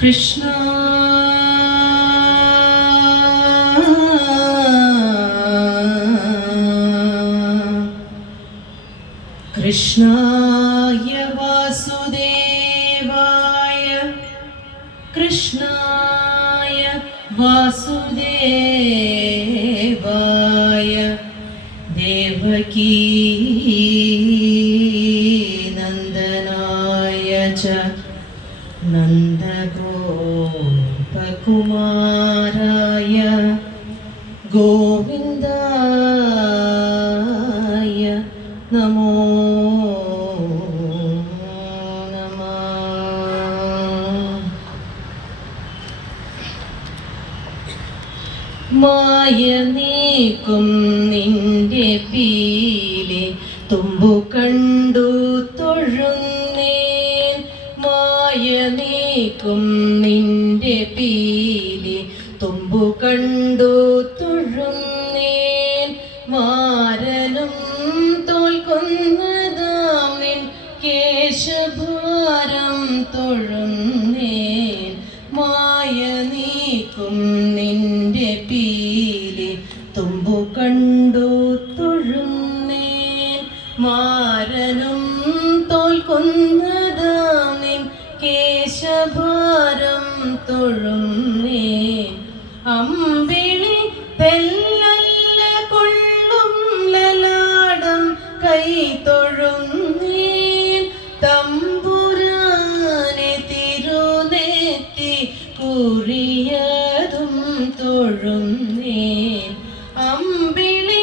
कृष्ण कृष्णाय वासुदेवाय कृष्णाय वासुदेवाय देवकी नन्दनाय च നന്ദഗോപകുമാരായ ഗോവിന്ദായ നമോ നമ. മായ നീക്കും നിന്റെ പീലി തുമ്പു കണ്ടു തൊഴുന്നേൻ മായ നീക്കും നിന്റെ പീലി തുമ്പു കണ്ടു തുഴുന്നേൻ മാരനും തോൽക്കുന്നതാം നിൻ കേശഭാരം തൊഴുന്നേൻ മായ നീക്കും നിന്റെ പീലി തുമ്പു കണ്ടു തുഴുന്നേൻ മാരനും തൊഴുന്നേ. അമ്പിളി തെല്ലല്ല കൊള്ളും ലലാടം കൈ തൊഴുന്നേ. തമ്പുരാനെ അമ്പിളി